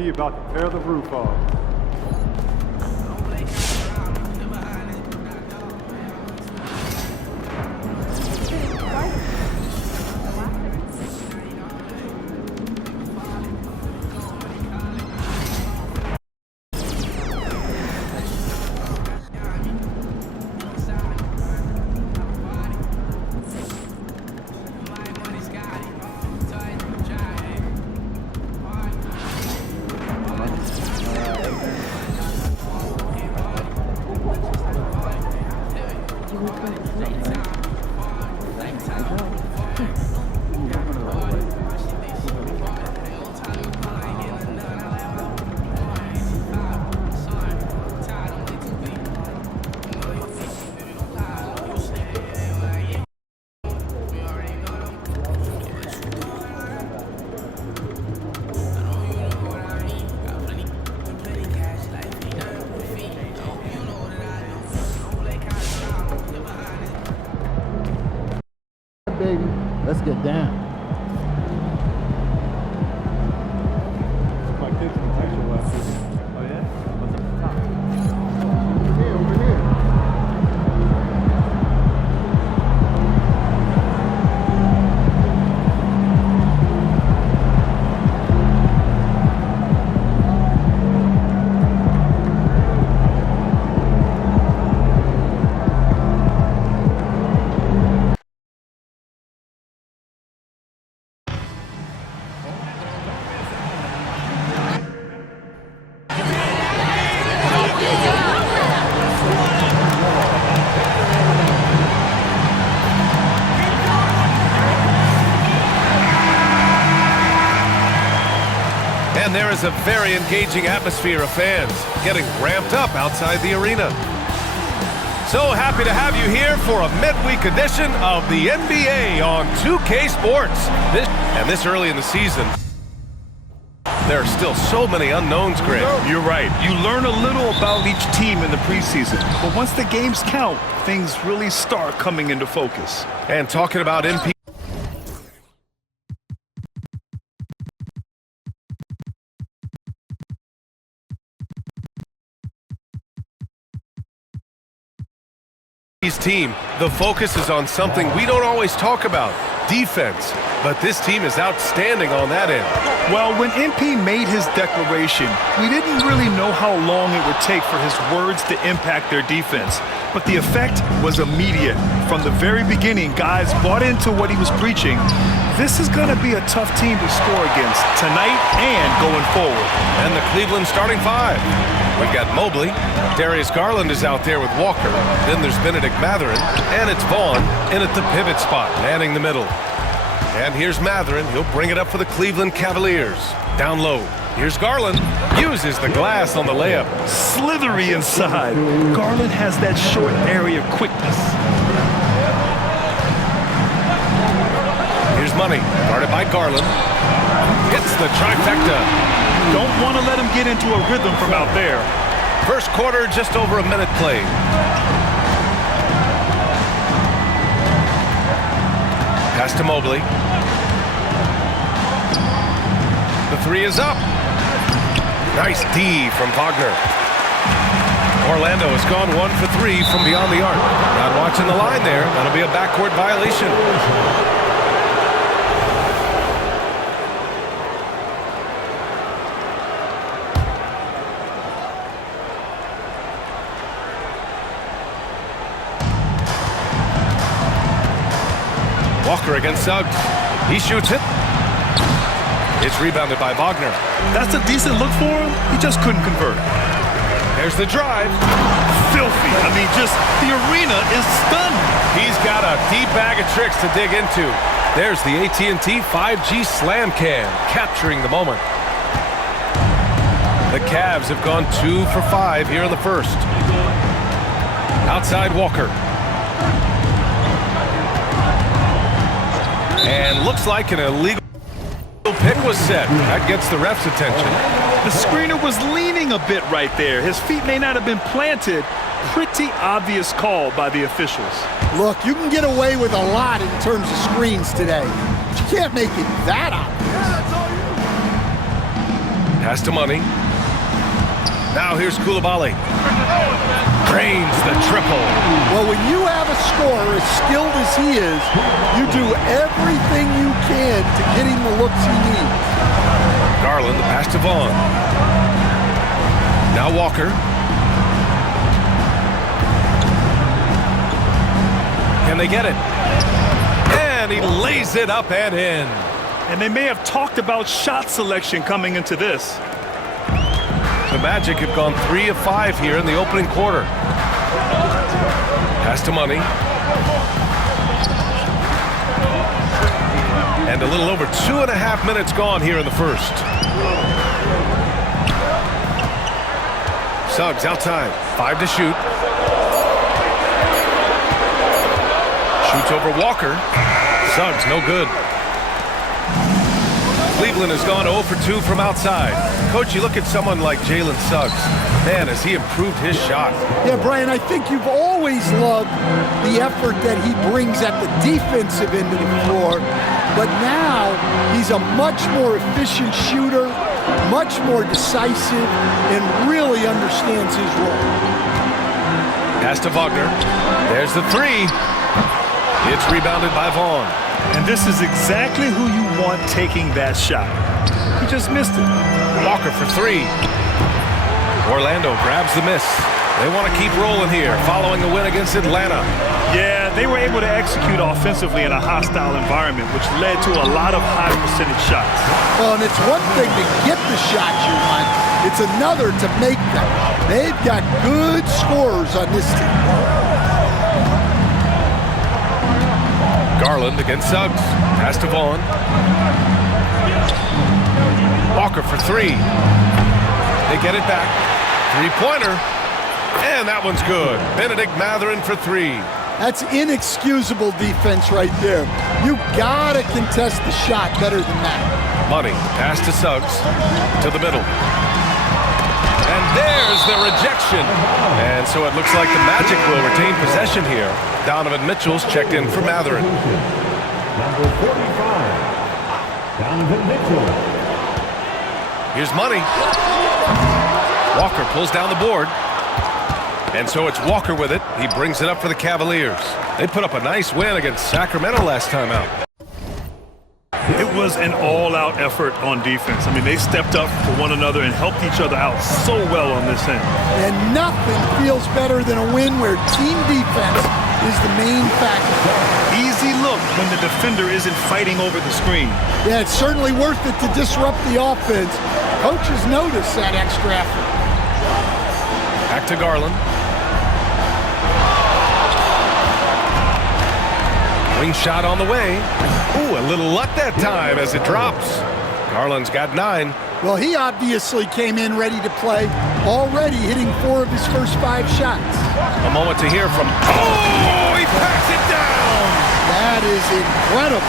MVP about to tear the roof off. Baby, let's get down. My kids can text you last week. Oh yeah? What's up the top? Over here. And there is a very engaging atmosphere of fans getting ramped up outside the arena. So happy to have you here for a midweek edition of the NBA on 2K Sports. This early in the season, there are still so many unknowns, Greg. You're right. You learn a little about each team in the preseason. But once the games count, things really start coming into focus. And talking about NP's team, the focus is on something we don't always talk about, defense. But this team is outstanding on that end. Well, when MP made his declaration, we didn't really know how long it would take for his words to impact their defense. But the effect was immediate. From the very beginning, guys bought into what he was preaching. This is going to be a tough team to score against tonight and going forward. And the Cleveland starting five. We've got Mobley. Darius Garland is out there with Walker. Then there's Benedict Mathurin. And it's Vaughn in at the pivot spot, manning the middle. And here's Mathurin. He'll bring it up for the Cleveland Cavaliers. Down low. Here's Garland. Uses the glass on the layup. Slithery inside. Garland has that short area quickness. Here's Money. Guarded by Garland. Hits the trifecta. Don't want to let him get into a rhythm from out there. First quarter, just over a minute played. Pass to Mobley. The three is up. Nice D from Wagner. Orlando has gone 1 for 3 from beyond the arc. Not watching the line there. That'll be a backcourt violation. Walker against Suggs. He shoots it. It's rebounded by Wagner. That's a decent look for him. He just couldn't convert. There's the drive. Filthy. I mean, just the arena is stunned. He's got a deep bag of tricks to dig into. There's the AT&T 5G Slam Cam, capturing the moment. The Cavs have gone 2 for 5 here in the first. Outside Walker. And looks like an illegal pick was set. That gets the ref's attention. The screener was leaning a bit right there. His feet may not have been planted. Pretty obvious call by the officials. Look, you can get away with a lot in terms of screens today. But you can't make it that obvious. Pass to Money. Now here's Koulibaly. Drains the triple. Well, when you have a scorer as skilled as he is, you do everything you can to get him the looks he needs. Garland, the pass to Vaughn. Now Walker. Can they get it? And he lays it up and in. And they may have talked about shot selection coming into this. The Magic have gone 3 of 5 here in the opening quarter. Pass to Money. And a little over 2.5 minutes gone here in the first. Suggs outside. 5 to shoot. Shoots over Walker. Suggs, no good. Cleveland has gone 0 for 2 from outside. Coach, you look at someone like Jalen Suggs. Man, has he improved his shot. Yeah, Brian, I think you've always loved the effort that he brings at the defensive end of the floor. But now he's a much more efficient shooter, much more decisive, and really understands his role. Pass to Wagner. There's the 3. It's rebounded by Vaughn. And this is exactly who you want taking that shot. He just missed it. Walker for 3. Orlando grabs the miss. They want to keep rolling here, following the win against Atlanta. Yeah, they were able to execute offensively in a hostile environment, which led to a lot of high percentage shots. Well, and it's one thing to get the shots you want. It's another to make them. They've got good scorers on this team. Garland against Suggs. Pass to Vaughn. Walker for 3. They get it back. 3-pointer. And that one's good. Benedict Mathurin for 3. That's inexcusable defense right there. You gotta contest the shot better than that. Money. Pass to Suggs. To the middle. And there's the rejection. And so it looks like the Magic will retain possession here. Donovan Mitchell's checked in for Mathurin. Number 45, Donovan Mitchell. Here's Money. Walker pulls down the board. And so it's Walker with it. He brings it up for the Cavaliers. They put up a nice win against Sacramento last time out. It was an all-out effort on defense. I mean, they stepped up for one another and helped each other out so well on this end. And nothing feels better than a win where team defense is the main factor. Easy look when the defender isn't fighting over the screen. Yeah, it's certainly worth it to disrupt the offense. Coaches notice that extra effort. Back to Garland. Wing shot on the way. Ooh, a little luck that time as it drops. Garland's got 9. Well, he obviously came in ready to play, already hitting 4 of his first 5 shots. A moment to hear from... Oh, he packs it down! That is incredible.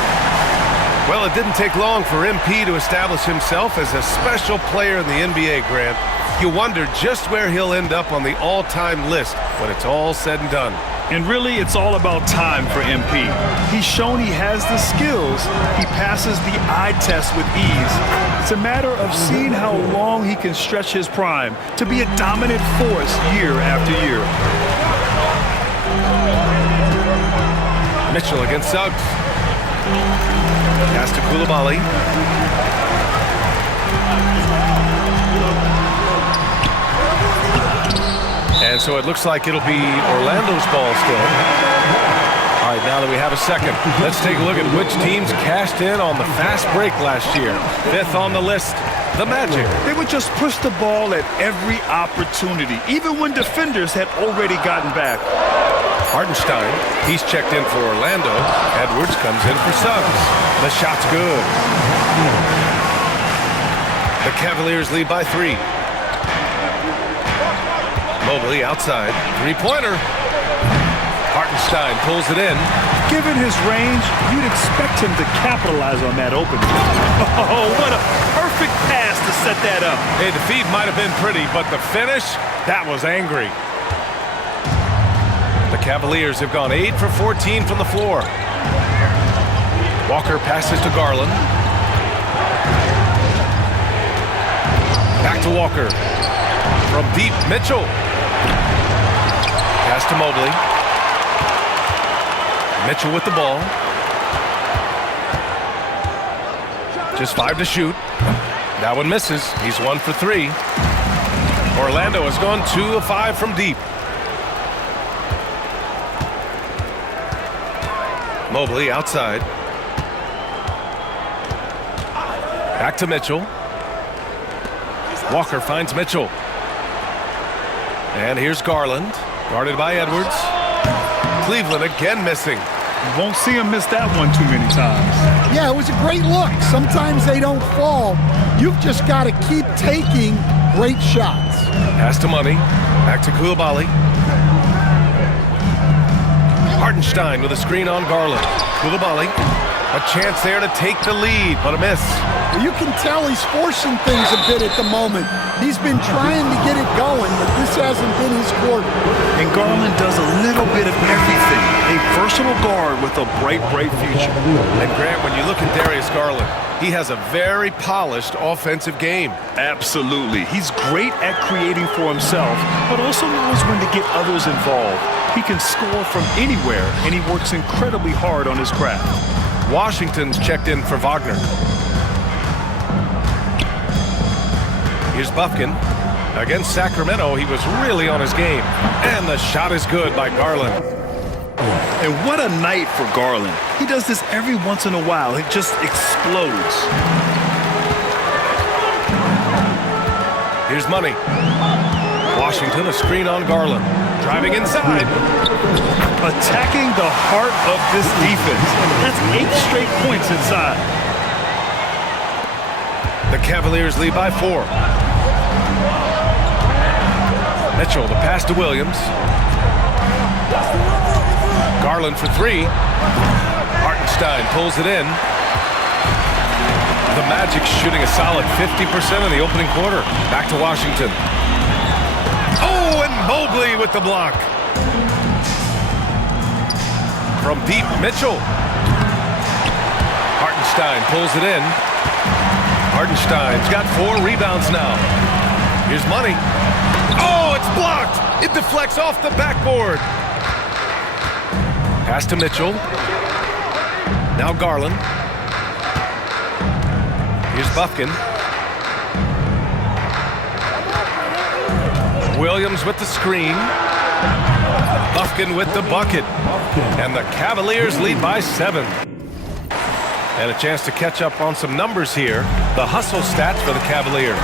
Well, it didn't take long for MP to establish himself as a special player in the NBA, Grant. You wonder just where he'll end up on the all-time list when it's all said and done. And really, it's all about time for MP. He's shown he has the skills. He passes the eye test with ease. It's a matter of seeing how long he can stretch his prime to be a dominant force year after year. Mitchell against Suggs. Pass to Koulibaly. And so it looks like it'll be Orlando's ball still. All right, now that we have a second, let's take a look at which teams cashed in on the fast break last year. 5th on the list, the Magic. They would just push the ball at every opportunity, even when defenders had already gotten back. Hartenstein, he's checked in for Orlando. Edwards comes in for Suggs. The shot's good. The Cavaliers lead by 3. Mobley outside. 3-pointer. Hartenstein pulls it in. Given his range, you'd expect him to capitalize on that opening. Oh, what a perfect pass to set that up. Hey, the feed might have been pretty, but the finish, that was angry. The Cavaliers have gone 8 for 14 from the floor. Walker passes to Garland. to Walker. From deep, Mitchell. Pass to Mobley. Mitchell with the ball. Just 5 to shoot. That one misses. He's 1 for 3. Orlando has gone 2 of 5 from deep. Mobley outside. Back to Mitchell. Walker finds Mitchell. And here's Garland, guarded by Edwards. Cleveland again missing. You won't see him miss that one too many times. Yeah, it was a great look. Sometimes they don't fall. You've just got to keep taking great shots. Pass to Money. Back to Coulibaly. Hartenstein with a screen on Garland. Coulibaly. A chance there to take the lead, but a miss. Well, you can tell he's forcing things a bit at the moment. He's been trying to get it going, but this hasn't been his quarter. And Garland does a little bit of everything. A versatile guard with a bright, bright future. And Grant, when you look at Darius Garland, he has a very polished offensive game. Absolutely. He's great at creating for himself, but also knows when to get others involved. He can score from anywhere, and he works incredibly hard on his craft. Washington's checked in for Wagner. Here's Bufkin. Against Sacramento, he was really on his game. And the shot is good by Garland. And what a night for Garland. He does this every once in a while. It just explodes. Here's Money. Washington, a screen on Garland. Driving inside. Attacking the heart of this defense. That's 8 straight points inside. The Cavaliers lead by 4. Mitchell, the pass to Williams. Garland for 3. Hartenstein pulls it in. The Magic shooting a solid 50% in the opening quarter. Back to Washington. Oh, and Mobley with the block. From deep, Mitchell. Hartenstein pulls it in. Hartenstein's got 4 rebounds now. Here's Money. Oh, it's blocked. It deflects off the backboard. Pass to Mitchell. Now Garland. Here's Bufkin. Williams with the screen. Bufkin with the bucket. And the Cavaliers lead by 7. And a chance to catch up on some numbers here. The hustle stats for the Cavaliers.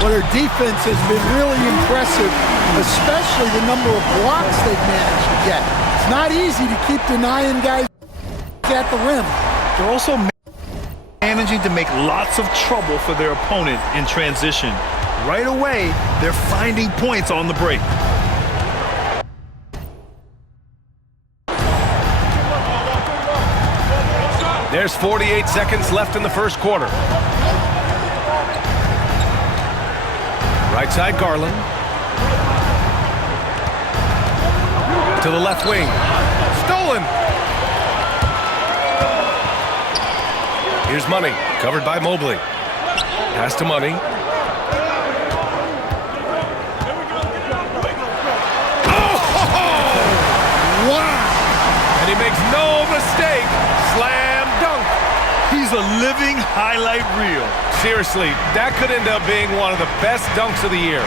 Well, their defense has been really impressive, especially the number of blocks they've managed to get. It's not easy to keep denying guys at the rim. They're also managing to make lots of trouble for their opponent in transition. Right away, they're finding points on the break. There's 48 seconds left in the first quarter. Right side, Garland. To the left wing. Stolen! Here's Money, covered by Mobley. Pass to Money. Oh! Wow! And he makes no mistake. Slam dunk. He's a living highlight reel. Seriously, that could end up being one of the best dunks of the year.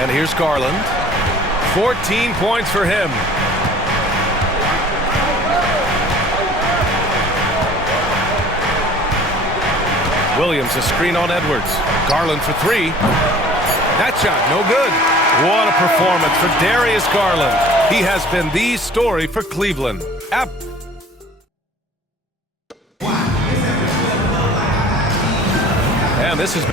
And here's Garland. 14 points for him. Williams, a screen on Edwards. Garland for 3. That shot, no good. What a performance for Darius Garland. He has been the story for Cleveland. And this has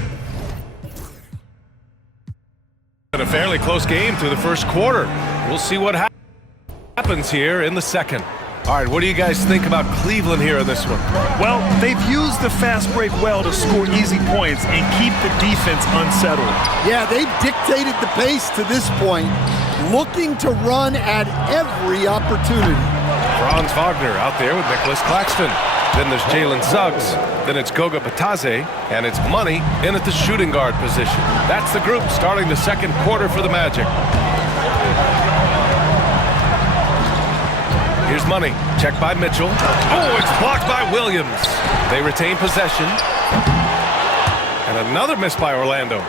been a fairly close game through the first quarter. We'll see what happens here in the second. All right, what do you guys think about Cleveland here in this one? Well, they've used the fast break well to score easy points and keep the defense unsettled. Yeah, they've dictated the pace to this point, looking to run at every opportunity. Franz Wagner out there with Nicholas Claxton. Then there's Jalen Suggs. Then it's Goga Batadze. And it's Money in at the shooting guard position. That's the group starting the second quarter for the Magic. Here's Money. Check by Mitchell. Oh, it's blocked by Williams. They retain possession. And another miss by Orlando.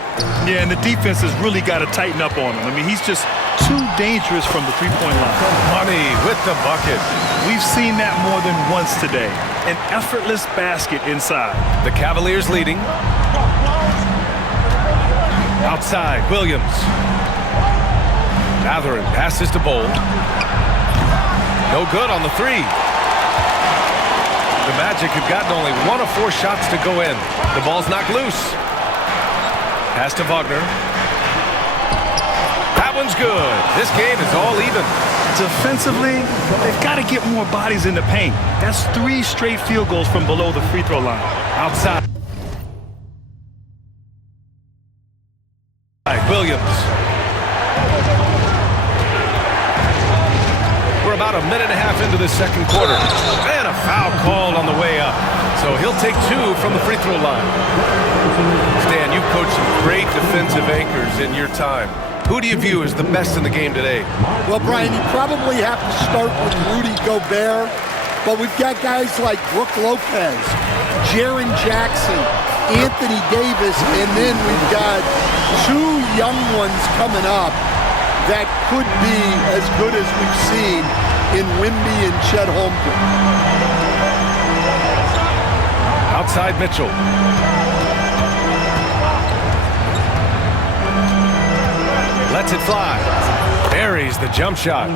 Yeah, and the defense has really got to tighten up on him. I mean, he's just too dangerous from the three-point line. Money with the bucket. We've seen that more than once today. An effortless basket inside. The Cavaliers leading. Outside, Williams. Mathurin passes to Bol. No good on the three. The Magic have gotten only 1 of 4 shots to go in. The ball's knocked loose. Pass to Wagner. That one's good. This game is all even. Defensively, they've got to get more bodies in the paint. That's 3 straight field goals from below the free throw line. Outside. Williams. We're about a minute and a half into the second quarter. And a foul called on the way up. So he'll take 2 from the free throw line. Stan, you've coached some great defensive anchors in your time. Who do you view as the best in the game today? Well, Brian, you probably have to start with Rudy Gobert, but we've got guys like Brook Lopez, Jaren Jackson, Anthony Davis, and then we've got 2 young ones coming up that could be as good as we've seen in Wemby and Chet Holmgren. Outside Mitchell. Lets it fly. Buries the jump shot.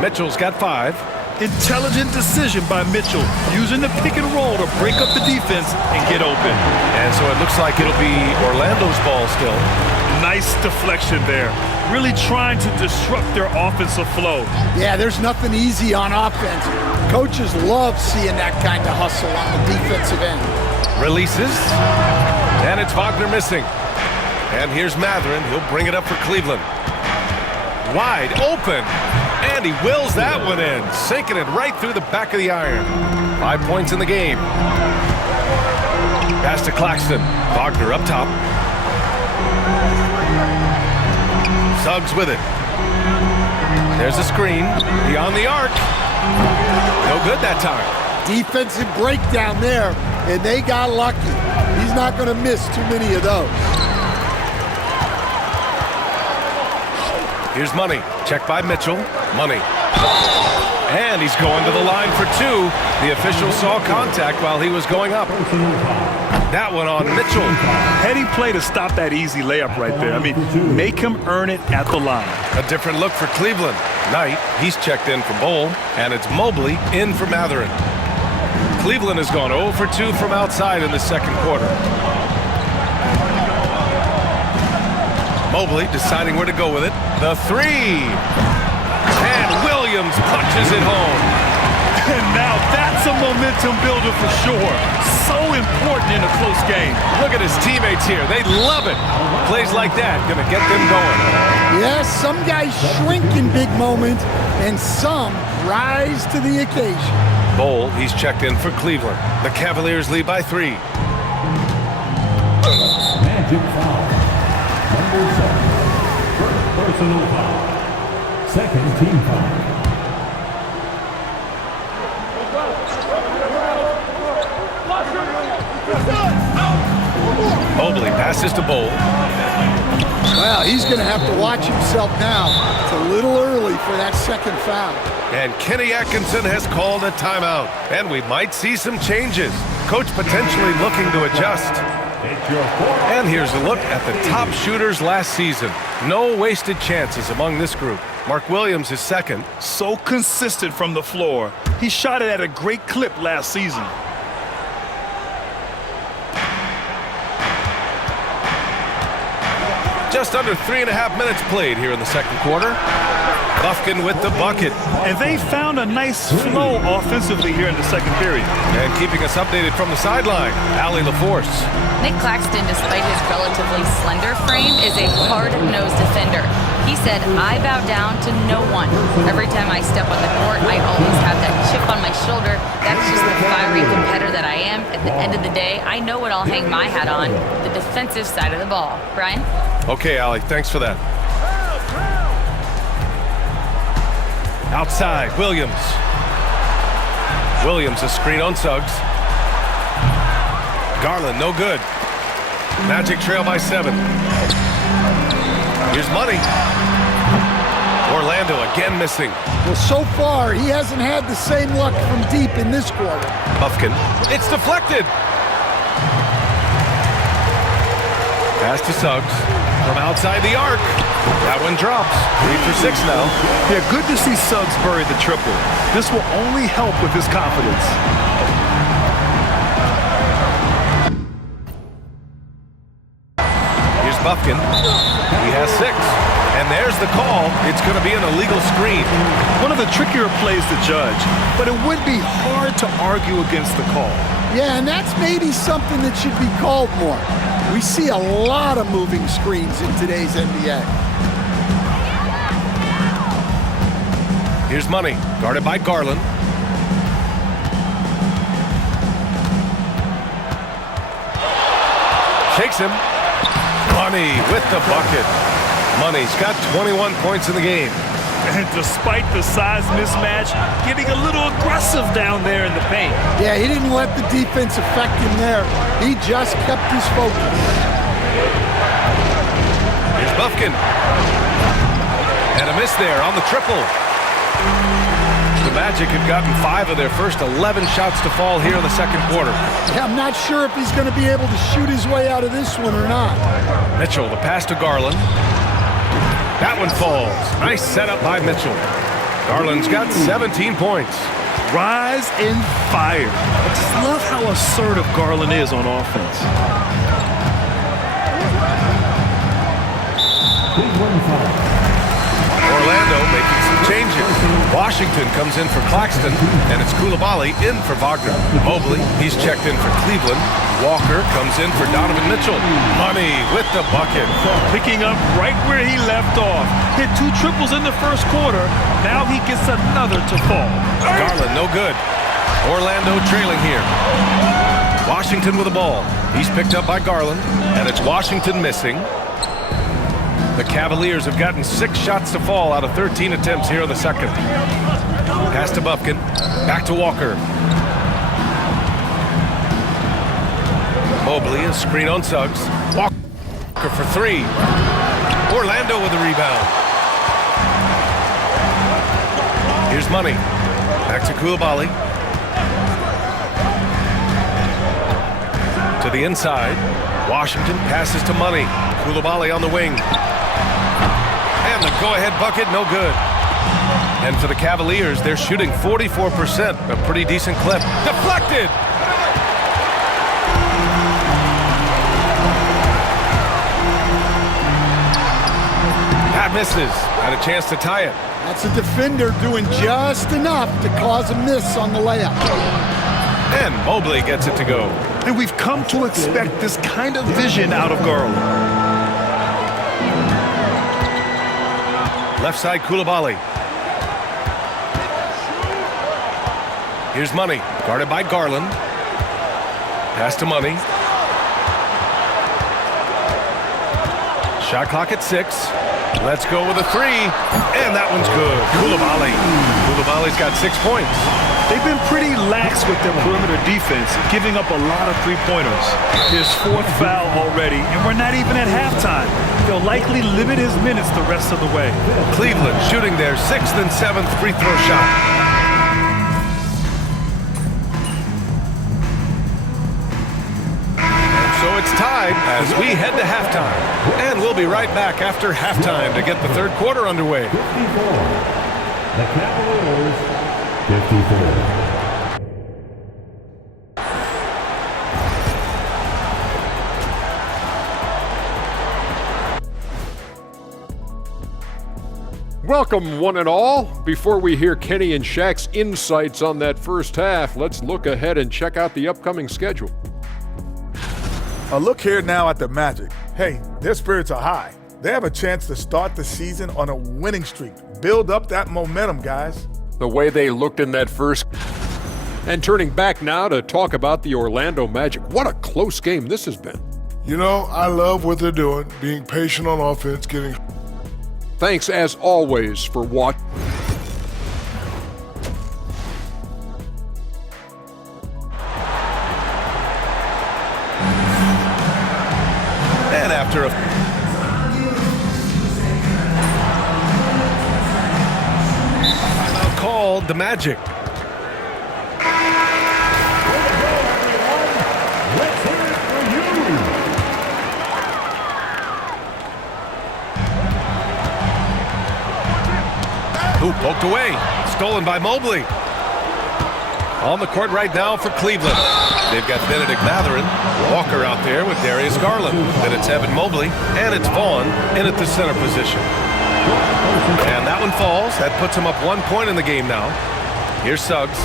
Mitchell's got 5. Intelligent decision by Mitchell, using the pick and roll to break up the defense and get open. And so it looks like it'll be Orlando's ball still. Nice deflection there. Really trying to disrupt their offensive flow. Yeah, there's nothing easy on offense. Coaches love seeing that kind of hustle on the defensive end. Releases. And it's Wagner missing. And here's Mathurin. He'll bring it up for Cleveland. Wide open. And he wills that one in, sinking it right through the back of the iron. 5 points in the game. Pass to Claxton. Wagner up top. Suggs with it. There's a screen. Beyond the arc. No good that time. Defensive breakdown there, and they got lucky. He's not going to miss too many of those. Here's Money. Check by Mitchell. Money. And he's going to the line for 2. The official saw contact while he was going up. That one on Mitchell. Heady play to stop that easy layup right there. I mean, make him earn it at the line. A different look for Cleveland. Knight, he's checked in for Bol. And it's Mobley in for Mathurin. Cleveland has gone 0 for 2 from outside in the second quarter. Mobley deciding where to go with it. The 3. And Williams punches it home. And now that's a momentum builder for sure. So important in a close game. Look at his teammates here. They love it. Plays like that gonna get them going. Yes, some guys shrink in big moments, and some rise to the occasion. Bol, he's checked in for Cleveland. The Cavaliers lead by 3. Magic foul. Number 7. First personal foul. Second team foul. Mobley passes to Bol. Well, he's going to have to watch himself now. It's a little early for that second foul. And Kenny Atkinson has called a timeout. And we might see some changes. Coach potentially looking to adjust. And here's a look at the top shooters last season. No wasted chances among this group. Mark Williams is second. So consistent from the floor. He shot it at a great clip last season. Just under 3.5 minutes played here in the second quarter. Bufkin with the bucket. And they found a nice flow offensively here in the second period. And keeping us updated from the sideline, Allie LaForce. Nick Claxton, despite his relatively slender frame, is a hard-nosed defender. He said, "I bow down to no one. Every time I step on the court, I always have that chip on my shoulder. That's just the fiery competitor that I am. At the end of the day, I know what I'll hang my hat on, the defensive side of the ball." Brian? Okay, Allie, thanks for that. Outside, Williams. Williams, a screen on Suggs. Garland, no good. Magic trail by 7. Here's Money. Orlando again missing. Well, so far, he hasn't had the same luck from deep in this quarter. Bufkin. It's deflected. Pass to Suggs from outside the arc. That one drops. 3 for 6 now. Yeah, good to see Suggs bury the triple. This will only help with his confidence. Here's Bufkin. He has 6. And there's the call. It's going to be an illegal screen. One of the trickier plays to judge, but it would be hard to argue against the call. Yeah, and that's maybe something that should be called more. We see a lot of moving screens in today's NBA. Here's Money, guarded by Garland. Shakes him. Money with the bucket. Money's got 21 points in the game. And despite the size mismatch, getting a little aggressive down there in the paint. Yeah, he didn't let the defense affect him there. He just kept his focus. Here's Bufkin. And a miss there on the triple. The Magic have gotten 5 of their first 11 shots to fall here in the second quarter. Yeah, I'm not sure if he's going to be able to shoot his way out of this one or not. Mitchell, the pass to Garland. That one falls. Nice setup by Mitchell. Garland's got 17 points. Rise and fire. I just love how assertive Garland is on offense. Orlando making some changes. Washington comes in for Claxton, and it's Coulibaly in for Wagner. Mobley, he's checked in for Cleveland. Walker comes in for Donovan Mitchell. Money with the bucket. Picking up right where he left off. Hit 2 triples in the first quarter. Now he gets another to fall. Garland, no good. Orlando trailing here. Washington with the ball. He's picked up by Garland, and it's Washington missing. The Cavaliers have gotten 6 shots to fall out of 13 attempts here in the second. Pass to Bufkin. Back to Walker. Mobley, a screen on Suggs. Walker for 3. Orlando with the rebound. Here's Money. Back to Coulibaly. To the inside. Washington passes to Money. Coulibaly on the wing. And the go-ahead bucket, no good. And for the Cavaliers, they're shooting 44%, a pretty decent clip. Deflected! That misses. Had a chance to tie it. That's a defender doing just enough to cause a miss on the layup. And Mobley gets it to go. And we've come to expect this kind of vision out of Garland. Left side, Coulibaly. Here's Money, guarded by Garland. Pass to Money. Shot clock at 6. Let's go with a 3. And that one's good. Coulibaly. Coulibaly's got 6 points. They've been pretty lax with their perimeter defense, giving up a lot of three-pointers. His 4th foul already, and we're not even at halftime. They'll likely limit his minutes the rest of the way. Cleveland shooting their 6th and 7th free throw shot. So it's tied as we head to halftime. And we'll be right back after halftime to get the third quarter underway. 54. The Cavaliers, 54. Welcome, one and all. Before we hear Kenny and Shaq's insights on that first half, let's look ahead and check out the upcoming schedule. A look here now at the Magic. Hey, their spirits are high. They have a chance to start the season on a winning streak. Build up that momentum, guys. The way they looked in that first. And turning back now to talk about the Orlando Magic. What a close game this has been. You know, I love what they're doing, being patient on offense, getting... Thanks, as always, for watching. And after a timeout called, the Magic. Let's hear it for you. Who poked away. Stolen by Mobley. On the court right now for Cleveland. They've got Benedict Mathurin, Walker out there with Darius Garland. Then it's Evan Mobley, and it's Vaughn in at the center position. And that one falls. That puts him up 1 point in the game now. Here's Suggs.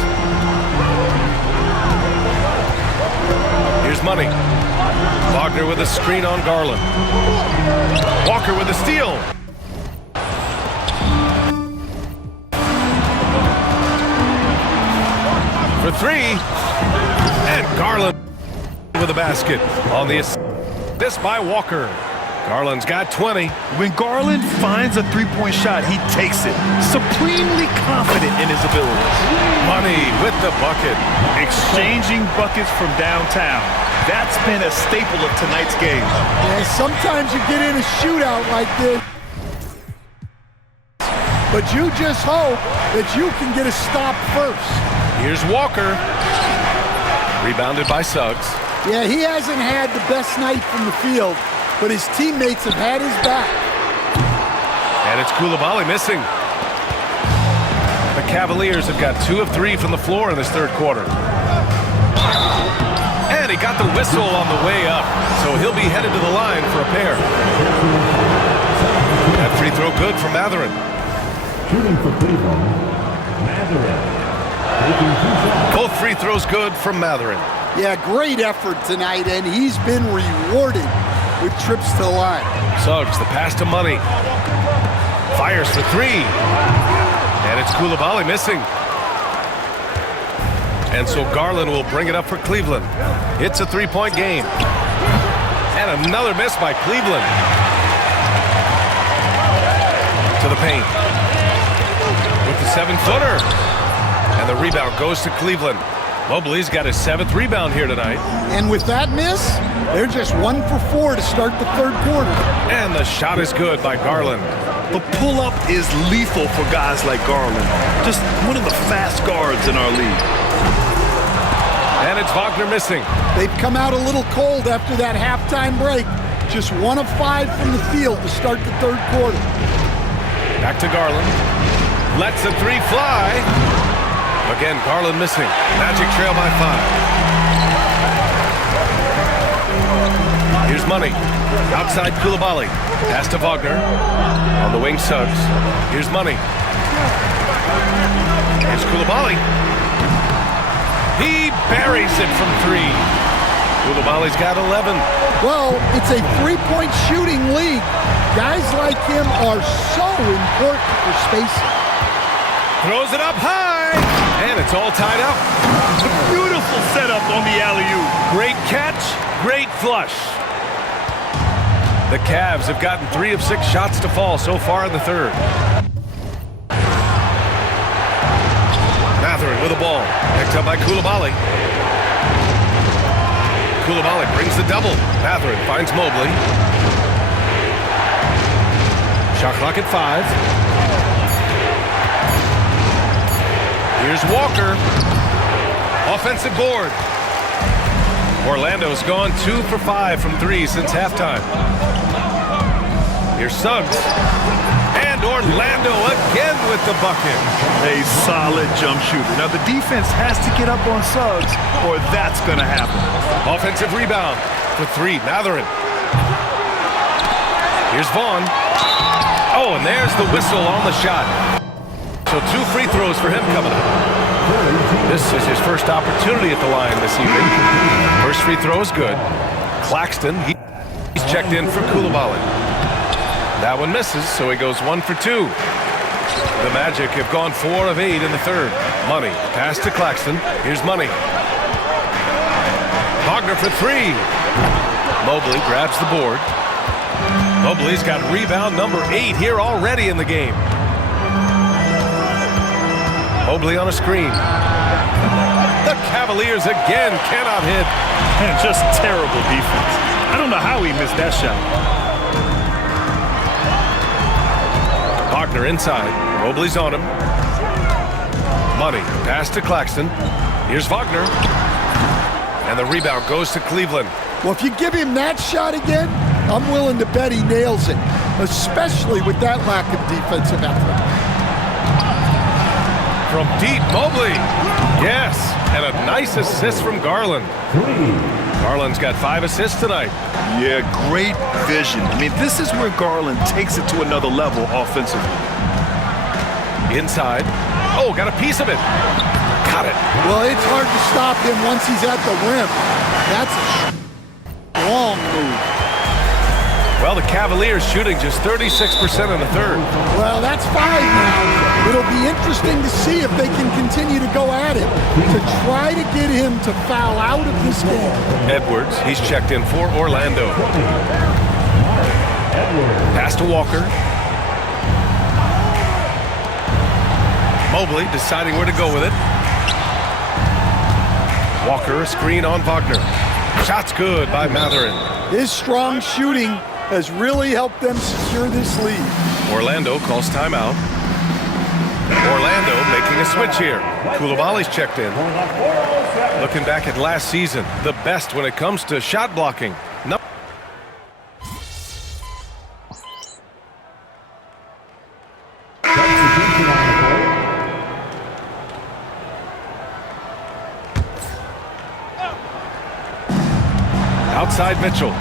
Here's Money. Wagner with a screen on Garland. Walker with a steal. For three, and Garland with a basket on the assist by Walker. Garland's got 20. When Garland finds a three-point shot, he takes it, supremely confident in his abilities. Money with the bucket. Exchanging buckets from downtown. That's been a staple of tonight's game. Yeah, sometimes you get in a shootout like this, but you just hope that you can get a stop first. Here's Walker. Rebounded by Suggs. Yeah, he hasn't had the best night from the field, but his teammates have had his back. And it's Coulibaly missing. The Cavaliers have got 2 of 3 from the floor in this third quarter. And he got the whistle on the way up, so he'll be headed to the line for a pair. That free throw good for Mathurin. Shooting for Cleveland, Mathurin. Taking 2 shots. Both free throws good from Mathurin. Yeah, great effort tonight, and he's been rewarded with trips to the line. Suggs, the pass to Money. Fires for 3. And it's Coulibaly missing. And so Garland will bring it up for Cleveland. It's a 3-point game. And another miss by Cleveland. To the paint. With the 7-footer. And the rebound goes to Cleveland. Mobley's got his 7th rebound here tonight. And with that miss, they're just 1 for 4 to start the third quarter. And the shot is good by Garland. The pull-up is lethal for guys like Garland. Just one of the fast guards in our league. And it's Wagner missing. They've come out a little cold after that halftime break. Just 1 of 5 from the field to start the third quarter. Back to Garland. Lets the 3 fly. Again, Garland missing. Magic trail by 5. Here's Money. Outside Coulibaly. Pass to Wagner. On the wing, Suggs. Here's Money. Here's Coulibaly. He buries it from 3. Coulibaly's got 11. Well, it's a 3-point shooting league. Guys like him are so important for spacing. Throws it up high. And it's all tied up. A beautiful setup on the alley-oop. Great catch, great flush. The Cavs have gotten 3 of 6 shots to fall so far in the third. Mathurin with the ball. Picked up by Coulibaly. Coulibaly brings the double. Mathurin finds Mobley. Shot clock at 5. Here's Walker. Offensive board. Orlando's gone 2 for 5 from 3 since halftime. Here's Suggs. And Orlando again with the bucket. A solid jump shooter. Now the defense has to get up on Suggs or that's going to happen. Offensive rebound for 3. Mathurin. Here's Vaughn. Oh, and there's the whistle on the shot. So 2 free throws for him coming up. This is his first opportunity at the line this evening. First free throw is good. Claxton, he's checked in for Coulibaly. That one misses, so he goes 1 for 2. The Magic have gone 4 of 8 in the third. Money, pass to Claxton. Here's Money. Wagner for 3. Mobley grabs the board. Mobley's got rebound number 8 here already in the game. Mobley on a screen. The Cavaliers again cannot hit. And just terrible defense. I don't know how he missed that shot. Wagner inside. Mobley's on him. Money, pass to Claxton. Here's Wagner. And the rebound goes to Cleveland. Well, if you give him that shot again, I'm willing to bet he nails it, especially with that lack of defensive effort. From deep, Mobley. Yes, and a nice assist from Garland. Garland's got 5 assists tonight. Yeah, great vision. I mean, this is where Garland takes it to another level offensively. Inside. Oh, got a piece of it. Got it. Well, it's hard to stop him once he's at the rim. That's a long move. Well, the Cavaliers shooting just 36% in the third. Well, that's fine now. It'll be interesting to see if they can continue to go at him to try to get him to foul out of this game. Edwards, he's checked in for Orlando. Pass to Walker. Mobley deciding where to go with it. Walker, a screen on Wagner. Shot's good by Mathurin. His strong shooting has really helped them secure this lead. Orlando calls timeout. Orlando making a switch here. Coulibaly's checked in. Looking back at last season, the best when it comes to shot blocking. No. Outside Mitchell.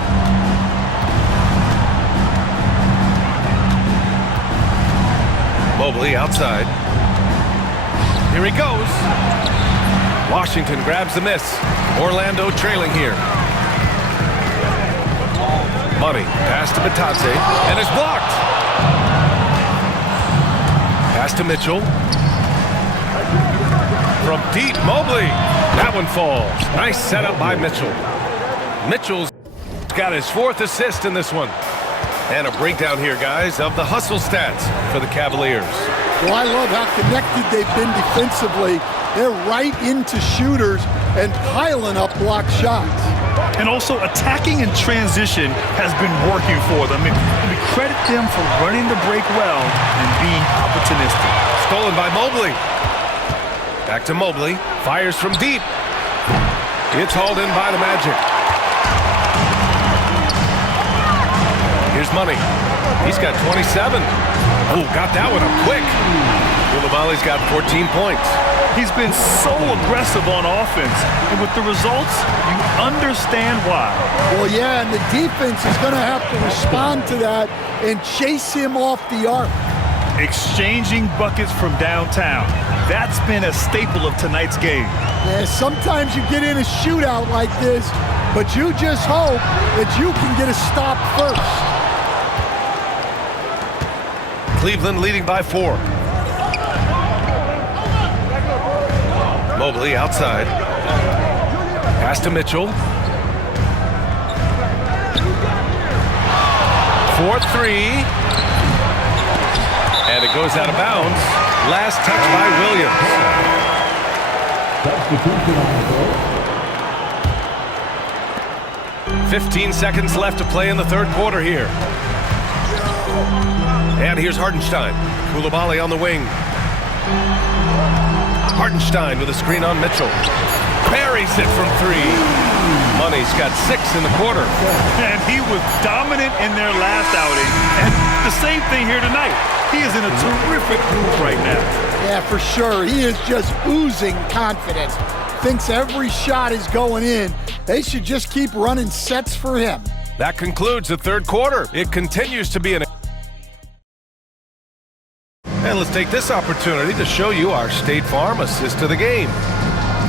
Mobley outside. Here he goes. Washington grabs the miss. Orlando trailing here. Money, pass to Batadze, and is blocked. Pass to Mitchell. From deep, Mobley. That one falls. Nice setup by Mitchell. Mitchell's got his 4th assist in this one. And a breakdown here, guys, of the hustle stats for the Cavaliers. Well, I love how connected they've been defensively. They're right into shooters and piling up block shots. And also attacking in transition has been working for them. I mean, credit them for running the break well and being opportunistic. Stolen by Mobley. Back to Mobley. Fires from deep. It's hauled in by the Magic. Here's Money. He's got 27. Oh, got that one up quick. Coulibaly's got 14 points. He's been so aggressive on offense, and with the results, you understand why. Well, yeah, and the defense is going to have to respond to that and chase him off the arc. Exchanging buckets from downtown. That's been a staple of tonight's game. Yeah, sometimes you get in a shootout like this, but you just hope that you can get a stop first. Cleveland leading by 4. Mobley outside. Pass to Mitchell. 4-3. And it goes out of bounds. Last touch by Williams. 15 seconds left to play in the third quarter here. And here's Hartenstein. Coulibaly on the wing. Hartenstein with a screen on Mitchell. Buries it from 3. Money's got 6 in the quarter. And he was dominant in their last outing. And the same thing here tonight. He is in a terrific groove right now. Yeah, for sure. He is just oozing confidence. Thinks every shot is going in. They should just keep running sets for him. That concludes the third quarter. It continues to be an And let's take this opportunity to show you our State Farm assist to the game.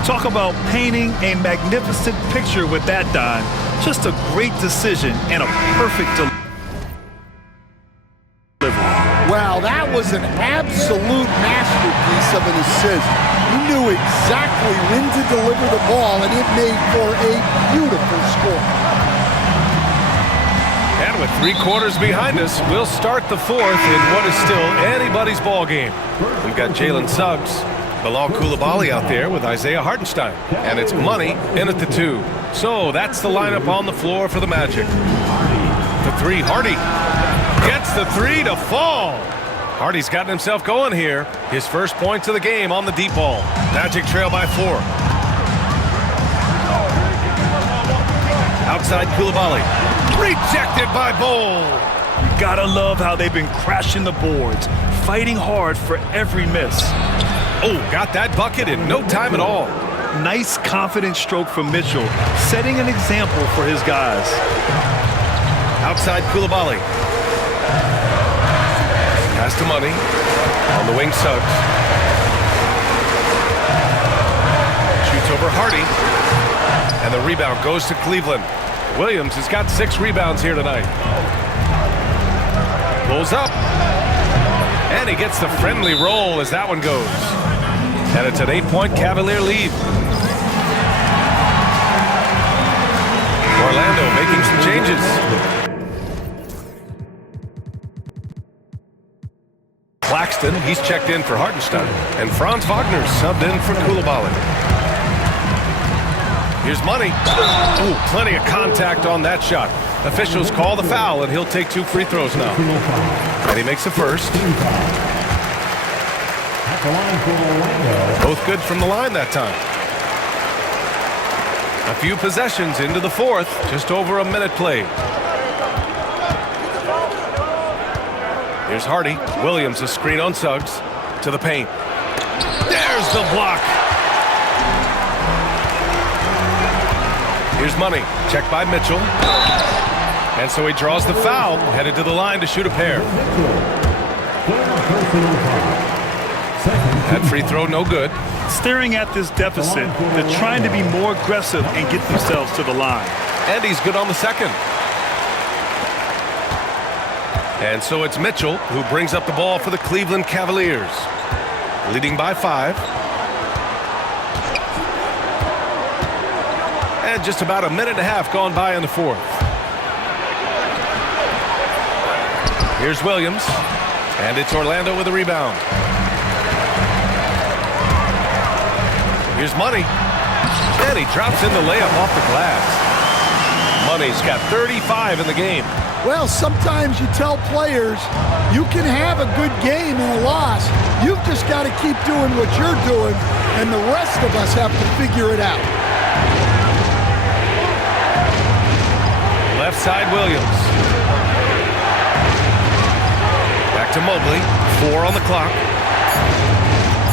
Talk about painting a magnificent picture with that, Don. Just a great decision and a perfect delivery. Wow, that was an absolute masterpiece of an assist. You knew exactly when to deliver the ball, and it made for a beautiful score. And with 3 quarters behind us, we'll start the fourth in what is still anybody's ball game. We've got Jalen Suggs, Bilal Coulibaly out there with Isaiah Hartenstein, and it's Money in at the 2. So that's the lineup on the floor for the Magic. The 3, Hardy gets the 3 to fall. Hardy's gotten himself going here. His first points of the game on the deep ball. Magic trail by 4. Outside Coulibaly. Rejected by Bol. You gotta love how they've been crashing the boards, fighting hard for every miss. Oh, got that bucket in no time at all. Nice confident stroke from Mitchell, setting an example for his guys. Outside Coulibaly. Pass to Money. On the wing, Suggs. Shoots over Hardy. And the rebound goes to Cleveland. Williams has got 6 rebounds here tonight. Pulls up. And he gets the friendly roll as that one goes. And it's an 8-point Cavalier lead. Orlando making some changes. Claxton, he's checked in for Hartenstein. And Franz Wagner subbed in for Coulibaly. Here's Money. Ooh, plenty of contact on that shot. Officials call the foul, and he'll take 2 free throws now. And he makes the first. At the line for Orlando. Both good from the line that time. A few possessions into the fourth, just over a minute played. Here's Hardy. Williams, a screen on Suggs. To the paint. There's the block. Here's Money. Checked by Mitchell. And so he draws the foul, headed to the line to shoot a pair. That free throw no good. Staring at this deficit, they're trying to be more aggressive and get themselves to the line. And he's good on the second. And so it's Mitchell who brings up the ball for the Cleveland Cavaliers. Leading by 5. And just about a minute and a half gone by in the fourth. Here's Williams. And it's Orlando with a rebound. Here's Money. And he drops in the layup off the glass. Money's got 35 in the game. Well, sometimes you tell players you can have a good game and a loss. You've just got to keep doing what you're doing, and the rest of us have to figure it out. Left side, Williams. Back to Mobley. 4 on the clock.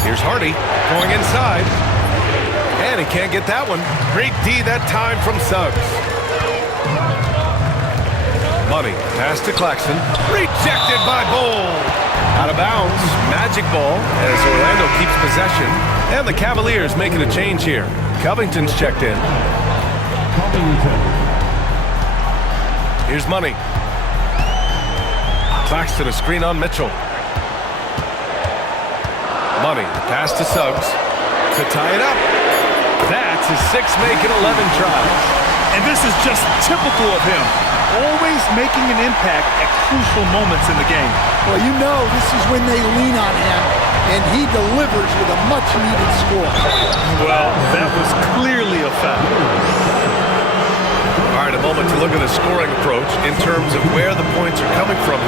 Here's Hardy going inside. And he can't get that one. Great D that time from Suggs. Money. Pass to Claxton. Rejected by Bol. Out of bounds. Magic ball as Orlando keeps possession. And the Cavaliers making a change here. Covington's checked in. Here's Money. Claxton, a screen on Mitchell. Money. Pass to Suggs to tie it up. That's his 6th make in 11 tries. And this is just typical of him. Always making an impact at crucial moments in the game. Well, you know this is when they lean on him, and he delivers with a much-needed score. Well, that was clearly a foul. All right, a moment to look at the scoring approach in terms of where the points are coming from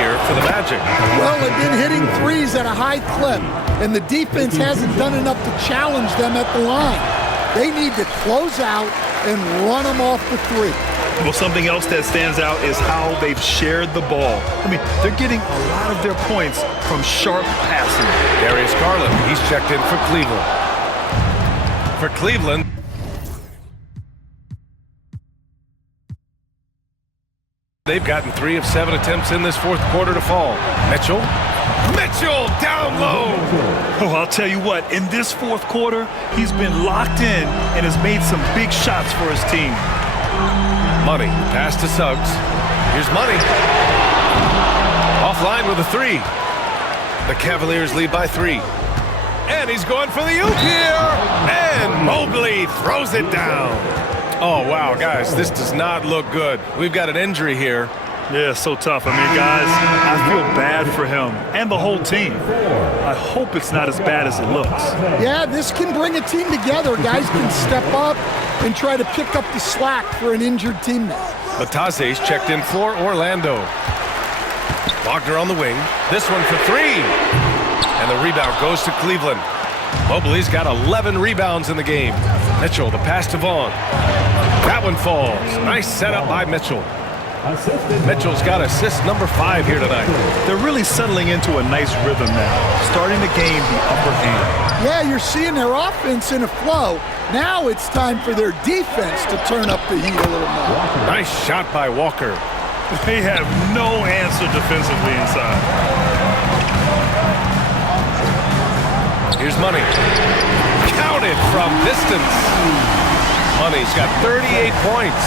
here for the Magic. Well, they've been hitting threes at a high clip, and the defense hasn't done enough to challenge them at the line. They need to close out and run them off the 3. Well, something else that stands out is how they've shared the ball. I mean, they're getting a lot of their points from sharp passing. Darius Garland, he's checked in for Cleveland. For Cleveland, They've gotten 3 of 7 attempts in this fourth quarter to fall. Mitchell down low. Oh, I'll tell you what, in this fourth quarter, he's been locked in and has made some big shots for his team. Money, pass to Suggs. Here's Money. Offline with a 3. The Cavaliers lead by 3. And he's going for the oop here. And Mobley throws it down. Oh, wow, guys, this does not look good. We've got an injury here. Yeah, so tough. I mean, guys, I feel bad for him and the whole team. I hope it's not as bad as it looks. Yeah, this can bring a team together. Guys can step up and try to pick up the slack for an injured teammate. Batase's checked in for Orlando. Wagner on the wing. This one for 3. And the rebound goes to Cleveland. Mobley's got 11 rebounds in the game. Mitchell, the pass to Vaughn. That one falls. Nice setup by Mitchell. Mitchell's got assist number 5 here tonight. They're really settling into a nice rhythm now, starting to gain the upper hand. Yeah, you're seeing their offense in a flow. Now it's time for their defense to turn up the heat a little more. Nice shot by Walker. They have no answer defensively inside. Here's Money. Counted from distance. Money's got 38 points.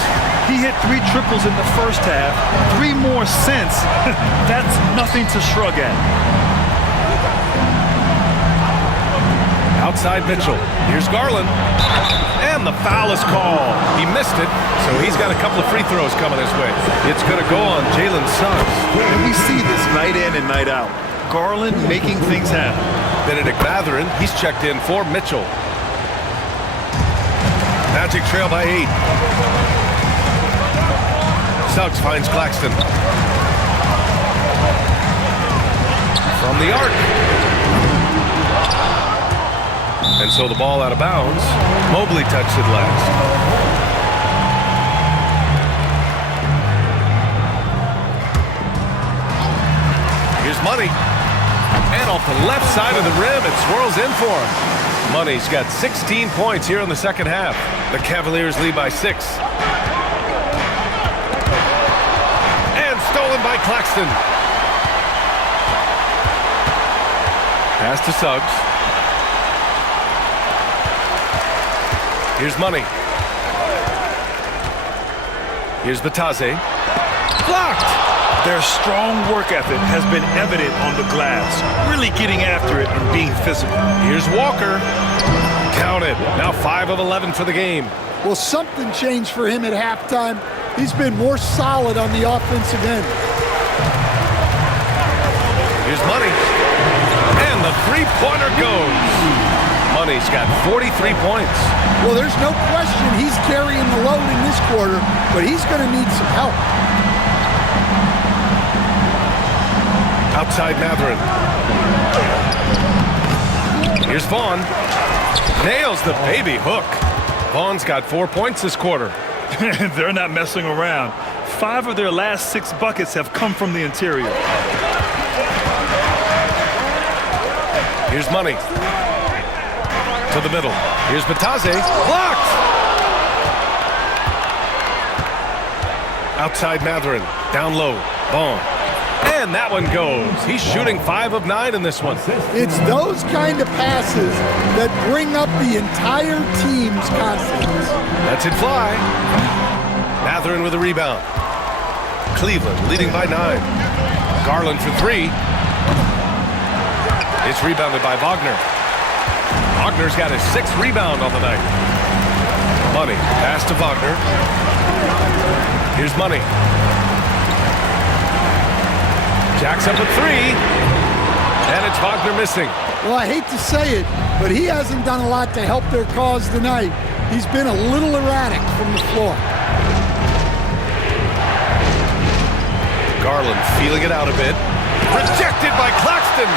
He hit 3 triples in the first half, 3 more since. That's nothing to shrug at. Outside Mitchell. Here's Garland. And the foul is called. He missed it, so he's got a couple of free throws coming his way. It's going to go on Jalen Suggs. And we see this night in and night out. Garland making things happen. Benedict Mathurin, he's checked in for Mitchell. Magic trail by 8. Suggs finds Claxton. From the arc. And so the ball out of bounds. Mobley touched it last. Here's Money. And off the left side of the rim, it swirls in for him. Money's got 16 points here in the second half. The Cavaliers lead by 6. Stolen by Claxton. Pass to Suggs. Here's Money. Here's Batase. Blocked! Their strong work ethic has been evident on the glass, really getting after it and being physical. Here's Walker. Counted. Now 5 of 11 for the game. Well, something changed for him at halftime. He's been more solid on the offensive end. Here's Money. And the three-pointer goes. Money's got 43 points. Well, there's no question he's carrying the load in this quarter, but he's going to need some help. Outside Mathurin. Here's Vaughn. Nails the baby hook. Vaughn's got 4 points this quarter. They're not messing around. 5 of their last 6 buckets have come from the interior. Here's Money. To the middle. Here's Batase. Blocked! Outside Mathurin. Down low. Vaughn. And that one goes. He's shooting 5 of 9 in this one. It's those kind of passes that bring up the entire team's confidence. Lets it fly. Mathurin with a rebound. Cleveland leading by 9. Garland for 3. It's rebounded by Wagner. Wagner's got his 6th rebound on the night. Money. Pass to Wagner. Here's Money. Jacks up a 3. And it's Wagner missing. Well, I hate to say it, but he hasn't done a lot to help their cause tonight. He's been a little erratic from the floor. Garland feeling it out a bit. Rejected by Claxton.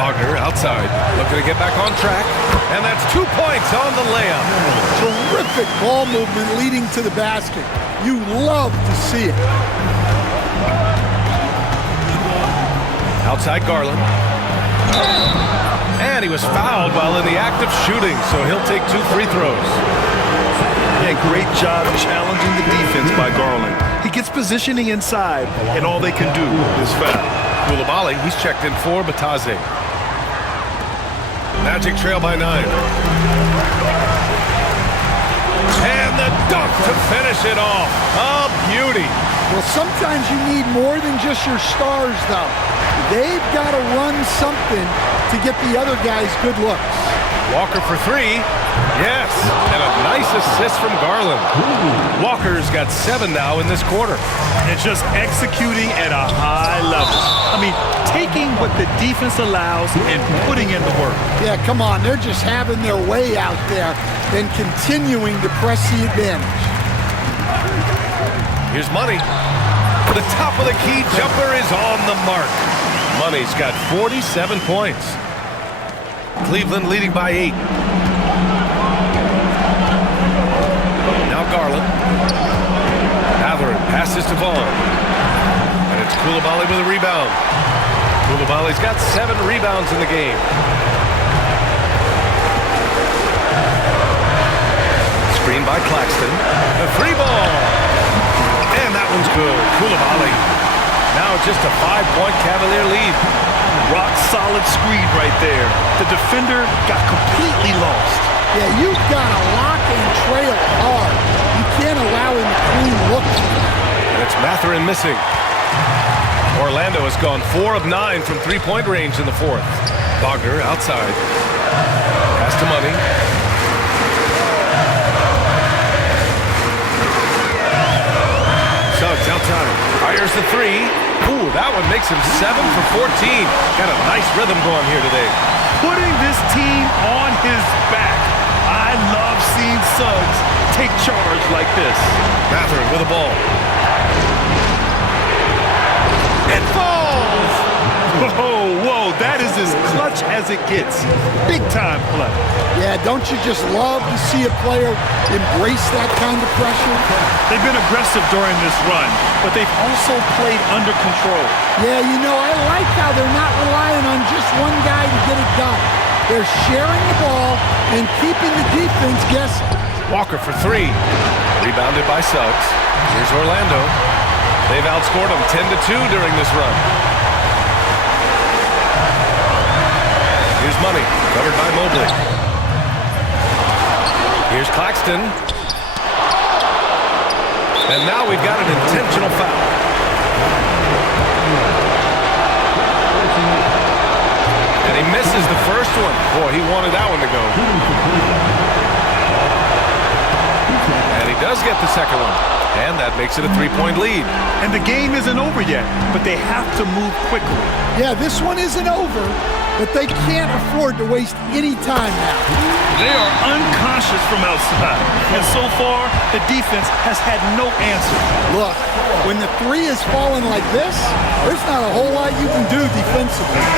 Wagner outside, looking to get back on track. And that's 2 points on the layup. Terrific ball movement leading to the basket. You love to see it. Outside Garland. And he was fouled while in the act of shooting, so he'll take 2 free throws. Yeah, great job challenging the defense by Garland. He gets positioning inside, and all they can do is foul. Coulibaly, he's checked in for Batase. Magic trail by 9. And the dunk to finish it off. A beauty. Well, sometimes you need more than just your stars, though. They've got to run something to get the other guys good looks. Walker for 3. Yes, and a nice assist from Garland. Walker's got 7 now in this quarter. And just executing at a high level. I mean, taking what the defense allows and putting in the work. Yeah, come on. They're just having their way out there and continuing to press the advantage. Here's Money. The top of the key jumper is on the mark. Money's got 47 points. Cleveland leading by 8. Now Garland. Mathurin passes to Vaughn. And it's Coulibaly with a rebound. Coulibaly's got 7 rebounds in the game. Screen by Claxton. The 3 ball. And that one's good. Coulibaly. Now just a 5-point Cavalier lead. Rock solid screen right there. The defender got completely lost. Yeah, you've got to lock and trail hard. You can't allow him to clean look. And it's Mathurin missing. Orlando has gone 4 of 9 from 3-point range in the 4th. Wagner outside. Pass to Money. Suggs outside. Fires the 3. Ooh, that one makes him 7 for 14. Got a nice rhythm going here today. Putting this team on his back. I love seeing Suggs take charge like this. Mathurin with the ball. It falls! Whoa, that is as clutch as it gets. Big time play. Yeah, don't you just love to see a player embrace that kind of pressure? They've been aggressive during this run, but they've also played under control. Yeah, you know, I like how they're not relying on just one guy to get it done. They're sharing the ball and keeping the defense guessing. Walker for 3. Rebounded by Suggs. Here's Orlando. They've outscored them 10-2 during this run. Here's Money, covered by Mobley. Here's Claxton. And now we've got an intentional foul. And he misses the first one. Boy, he wanted that one to go. And he does get the second one. And that makes it a 3-point lead. And the game isn't over yet, but they have to move quickly. Yeah, this one isn't over, but they can't afford to waste any time now. They are unconscious from outside. And so far, the defense has had no answer. Look, when the 3 is falling like this, there's not a whole lot you can do defensively.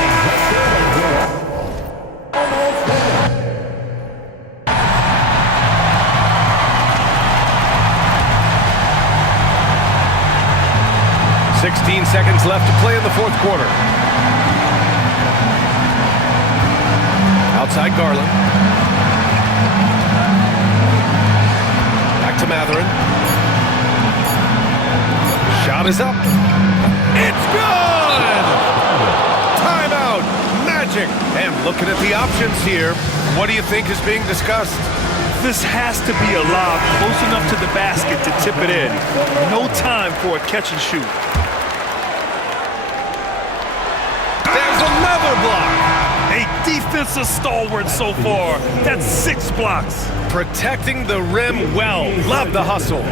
Seconds left to play in the 4th quarter. Outside Garland. Back to Mathurin. Shot is up. It's good! Timeout. Magic. And looking at the options here, what do you think is being discussed? This has to be a lob close enough to the basket to tip it in. No time for a catch and shoot. Another block. A defensive stalwart so far. That's 6 blocks. Protecting the rim well. Love the hustle.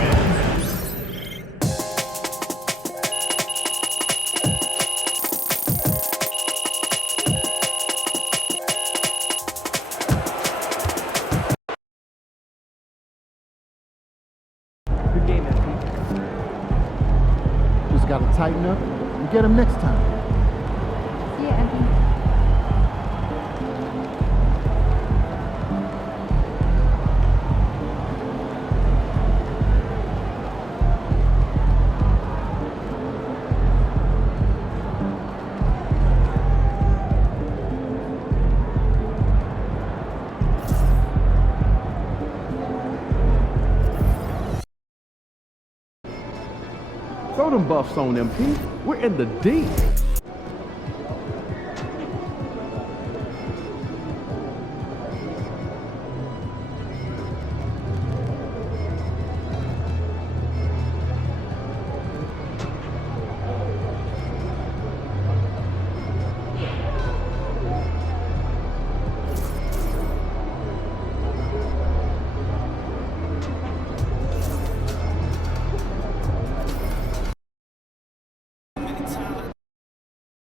Good game, MP. Just got to tighten up and get him next time. them buffs on them, P. We're in the deep.